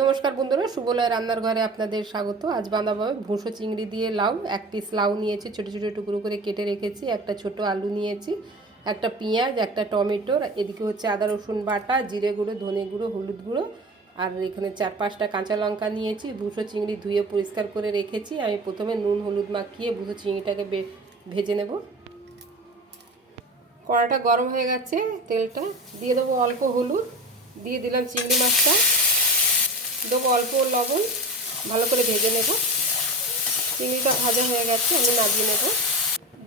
নমস্কার বন্ধুরা সুবলয় রান্নার ঘরে আপনাদের স্বাগত। আজ বানাবো ভুসো চিংড়ি দিয়ে লাউ, এক পিস লাউ নিয়েছি, ছোটো ছোটো টুকরো করে কেটে রেখেছি, একটা ছোট আলু নিয়েছি, একটা পেঁয়াজ, একটা টমেটো, এদিকে হচ্ছে আদা, রসুন বাটা, জিরে গুঁড়ো, ধনে গুঁড়ো, হলুদ গুঁড়ো, আর এখানে চার পাঁচটা কাঁচা লঙ্কা নিয়েছি ভুসো চিংড়ি ধুয়ে পরিষ্কার করে রেখেছি, আমি প্রথমে নুন, হলুদ মাখিয়ে ভুসো চিংড়িটাকে ভেজে নেব। কড়াটা গরম হয়ে গেছে, তেলটা দিয়ে দেবো অল্প হলুদ, দিয়ে দিলাম চিংড়ি মাছটা। দেবো অল্প লবণ ভালো করে ভেজে নেব। চিংড়িটা ভাজা হয়ে গেছে, আমি নামিয়ে নেব।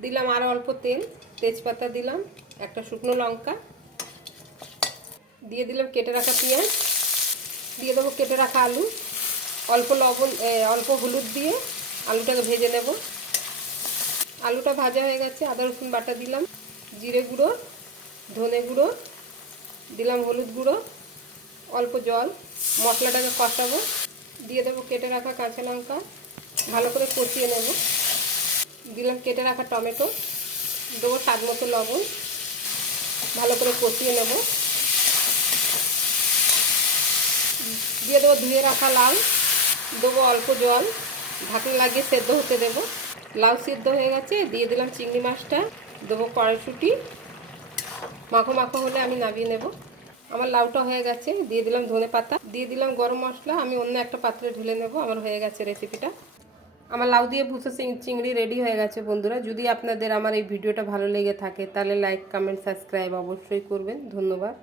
দিলাম আরও অল্প তেল, তেজপাতা দিলাম, একটা শুকনো লঙ্কা। দিয়ে দিলাম কেটে রাখা পেঁয়াজ। দিয়ে দেবো কেটে রাখা আলু। অল্প লবণ অল্প হলুদ দিয়ে আলুটাকে ভেজে নেব। আলুটা ভাজা হয়ে গেছে, আদা, রসুন বাটা দিলাম। জিরে গুঁড়ো, ধনে গুঁড়ো, দিলাম হলুদ গুঁড়ো। অল্প জল, মশলাটাকে কষাবো, দিয়ে দেবো কেটে রাখা কাঁচা লঙ্কা, ভালো করে কষিয়ে নেব। দিলাম কেটে রাখা টমেটো, দেবো স্বাদ মতো লবণ, ভালো করে কষিয়ে নেব। দিয়ে দেবো ধুয়ে রাখা লাউ, দেবো অল্প জল, ঢাকনা লাগিয়ে সেদ্ধ হতে দেবো। লাউ সেদ্ধ হয়ে গেছে, দিয়ে দিলাম চিংড়ি মাছটা, দেবো কড়াইশুঁটি। মাখো মাখো হলে আমি নামিয়ে নেব। আমার লাউটা হয়ে গেছে, দিয়ে দিলাম ধনে পাতা। দিয়ে দিলাম গরম মশলা, আমি অন্য একটা পাত্রে ঢুলে নেব, আমার হয়ে গেছে রেসিপিটা আমার লাউ দিয়ে ভুসো চিংড়ি রেডি হয়ে গেছে বন্ধুরা। যদি আপনাদের আমার এই ভিডিওটা ভালো লেগে থাকে, তাহলে লাইক কমেন্ট সাবস্ক্রাইব অবশ্যই করবেন। ধন্যবাদ।